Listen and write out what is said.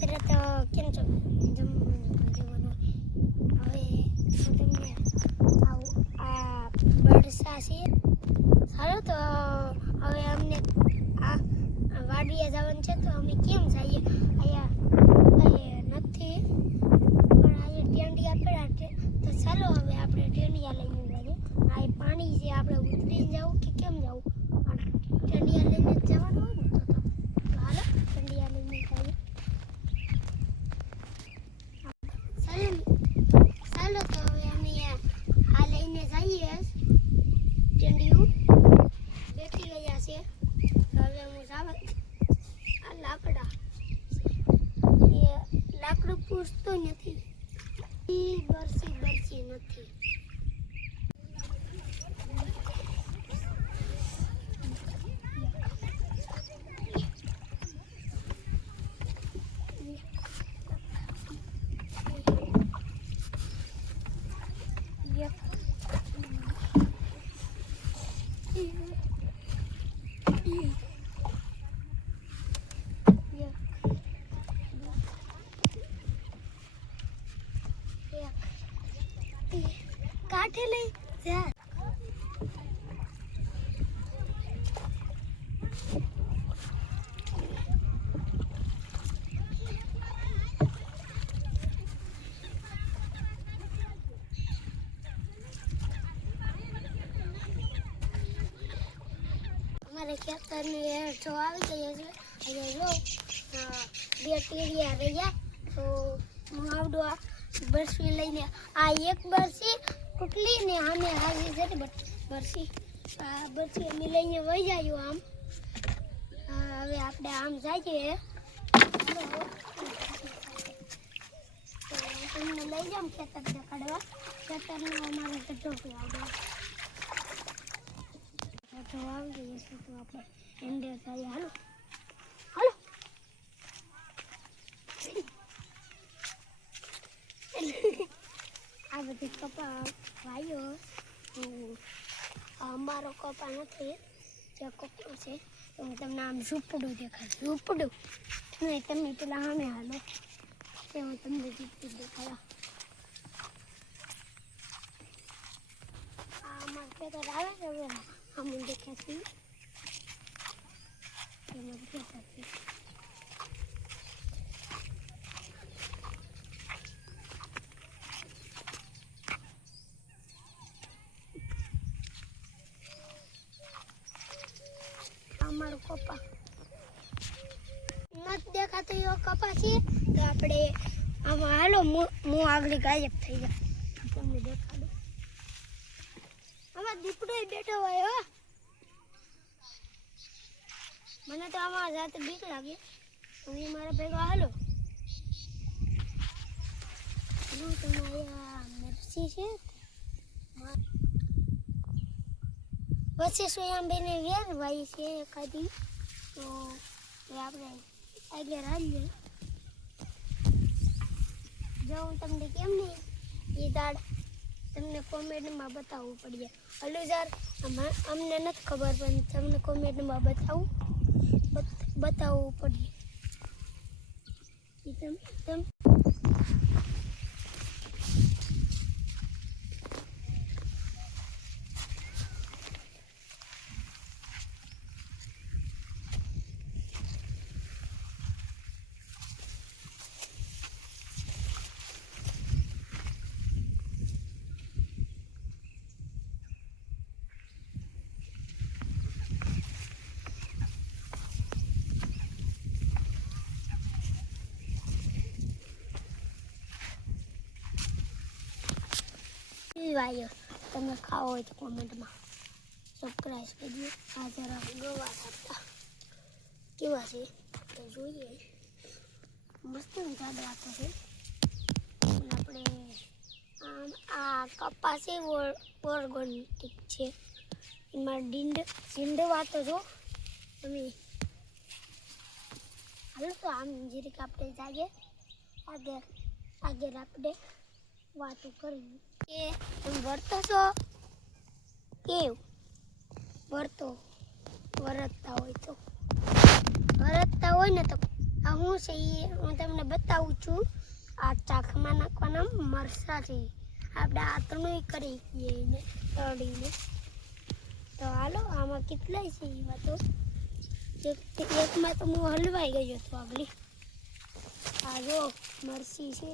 મિત્રો તો કેમ છો? હવે આ બરસા છે. સારું તો હવે અમને આ વાડીએ જવાનું છે તો અમે કેમ જઈએ? અહીંયા નથી. પણ અહીંયા ટેંડિયા પડ્યા છે. તો ચાલો હવે આપણે ટેંડિયા લઈને આ પાણી છે, આપણે ઉતરીને જવું કે કેમ જવું ટેંડિયા લઈને જ જવાનું હોય ને તો તો હાલો ટેંડિયા લઈને જઈએ ચાલો ચાલો તો હવે અમે આ લઈને જઈએ ટેંડિયું બેઠી ગયા છે હવે હું જાવ આ લાકડા એ લાકડું પૂછતું નથી ઈ બરસી બરસી નથી કાઠે લઈ જા. ખેતરની હેઠો આવી ગયો છે અને જો બે ટીડી આવી ગયા તો હું આવડો બરસી લઈને આ એક બરસી ટૂટલી ને આમે હાજી છે બરસી. આ બરસી અમે લઈને વહી જાય આમ. હવે આપણે આમ જઈએ. તમને લઈ જાઉં ખેતર દેખાડવા ખેતરનો અમારે ગઢો આવડે તો આવી છે તો આપણે એન્ડે હાલો હાલો આ બધી આ અમારો કપા નથી, જે કપો છે, તો હું તમને આમ ઝૂંપડું દેખાડું, ઝૂંપડું. નહીં, તમે પેલા સામે હાલો તે હું તમને ઝૂપડું દેખાડા. આ અમારે ખેતર આવે છે, હવે આમ દેખાતી એમાં દેખાતી અમારો કપા નથી દેખાતો એવો કપા છે તો આપણે આમાં હાલો હું હું આગળ ગાયબ થઈ જાય તમને દેખાડું આમાં દીપડો બેઠો હોય હો મને તો આમાં જાતે બીક લાગે તમે મારા ભેગા હાલો હું તમારી આ મરસી છે વચ્ચે સોયામબેને વેર ભાઈ છે એકાદી તો આપણે આગળ રાખીએ જો હું તમને કેમ નહીં એ દાડ તમને કોમેન્ટમાં બતાવવું પડે અલુજાર અમને નથી ખબર પણ તમને કોમેન્ટમાં બતાવું બત- બતાવવું પડે તમ તમ વાયો તમે ખાવો હોય તો કોમેન્ટમાં. સબસ્ક્રાઈબ કરજો. આ જરા ગવા આપતા કેવા છે? તો જોઈએ. મસ્ત જાડા તો છે. આપણે આ કપાસ છે ઓર્ગોનિક છે. એમાં ડીંડ ડીંડવા તો જો તમે હાલો તો આમ જીરીક આપણે જાગે. આગળ આગળ આપણે વાતો કરવી કે તમે વર્તો છો કેવું? વર્તો. વરતતા હોય તો. વરતતા હોય ને તો આ હું છે એ હું તમને બતાવું છું. આ ચાખમાં નાખવાના મરસા છે આપણે આતણું કરી એને તળીને. તો હાલો, આમાં કેટલાય છે એમાં તો એક એકમાં તો હું હલવાઈ ગયો હતો આગળ આ જો મરસી છે.